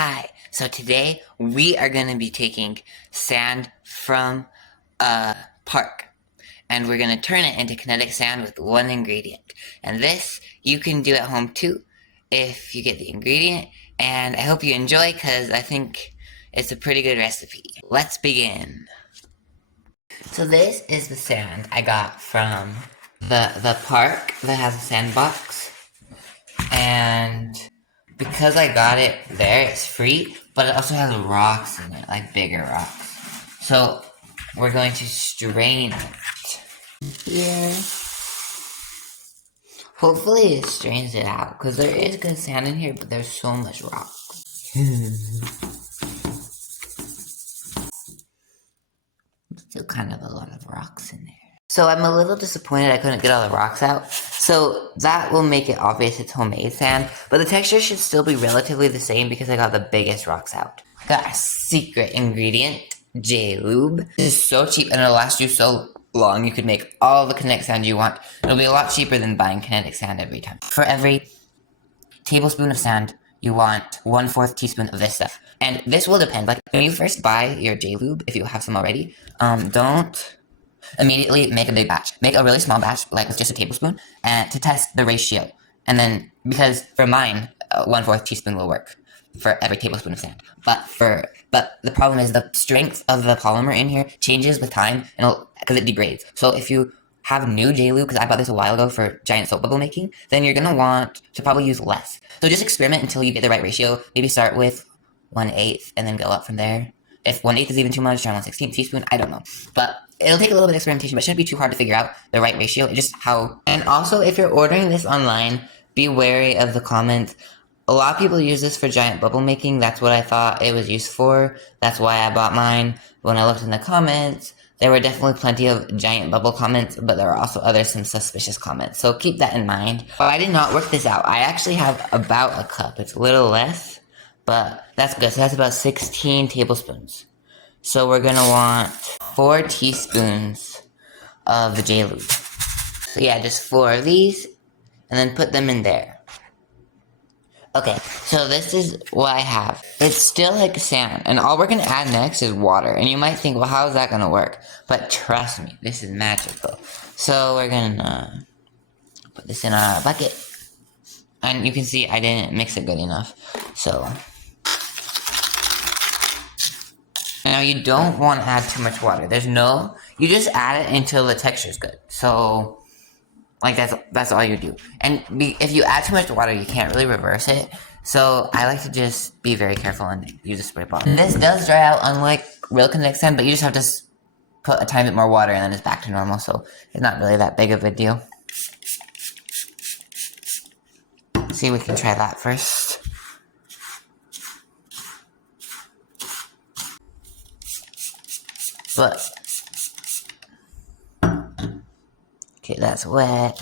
Hi, so today we are going to be taking sand from a park and we're going to turn it into kinetic sand with one ingredient. And this you can do at home too if you get the ingredient, and I hope you enjoy because I think it's a pretty good recipe. Let's begin. So this is the sand I got from the park that has a sandbox, and because I got it there, it's free, but it also has rocks in it, like bigger rocks. So we're going to strain it here. Hopefully it strains it out, because there is good sand in here, but there's so much rock. Still kind of a lot of rocks in there. So I'm a little disappointed I couldn't get all the rocks out. So that will make it obvious it's homemade sand, but the texture should still be relatively the same because I got the biggest rocks out. Got a secret ingredient, J-Lube. This is so cheap and it'll last you so long you could make all the kinetic sand you want. It'll be a lot cheaper than buying kinetic sand every time. For every tablespoon of sand, you want 1/4 teaspoon of this stuff. And this will depend. Like, when you first buy your J-Lube, if you have some already, don't immediately make a big batch. Make a really small batch, like with just a tablespoon, and to test the ratio. And then, because for mine, 1/4 teaspoon will work for every tablespoon of sand. But the problem is the strength of the polymer in here changes with time, and because it degrades. So if you have new J-Lube, because I bought this a while ago for giant soap bubble making, then you're gonna want to probably use less. So just experiment until you get the right ratio. Maybe start with 1/8 and then go up from there. If 1/8 is even too much, try 1/16 teaspoon, I don't know. But it'll take a little bit of experimentation, but it shouldn't be too hard to figure out the right ratio. It's just how. And also, if you're ordering this online, be wary of the comments. A lot of people use this for giant bubble making. That's what I thought it was used for. That's why I bought mine. When I looked in the comments, there were definitely plenty of giant bubble comments, but there were also some suspicious comments. So keep that in mind. But I did not work this out. I actually have about a cup. It's a little less, but that's good. So that's about 16 tablespoons. So we're gonna want 4 teaspoons of the J-Lube. So yeah, just 4 of these, and then put them in there. Okay, so this is what I have. It's still like sand, and all we're gonna add next is water. And you might think, well, how is that gonna work? But trust me, this is magical. So we're gonna put this in our bucket. And you can see I didn't mix it good enough. So now you don't want to add too much water. You just add it until the texture is good. So like that's all you do. And if you add too much water, you can't really reverse it. So I like to just be very careful and use a spray bottle. This does dry out unlike real kinetic sand, but you just have to put a tiny bit more water and then it's back to normal. So it's not really that big of a deal. See, we can try that first. But okay, that's wet.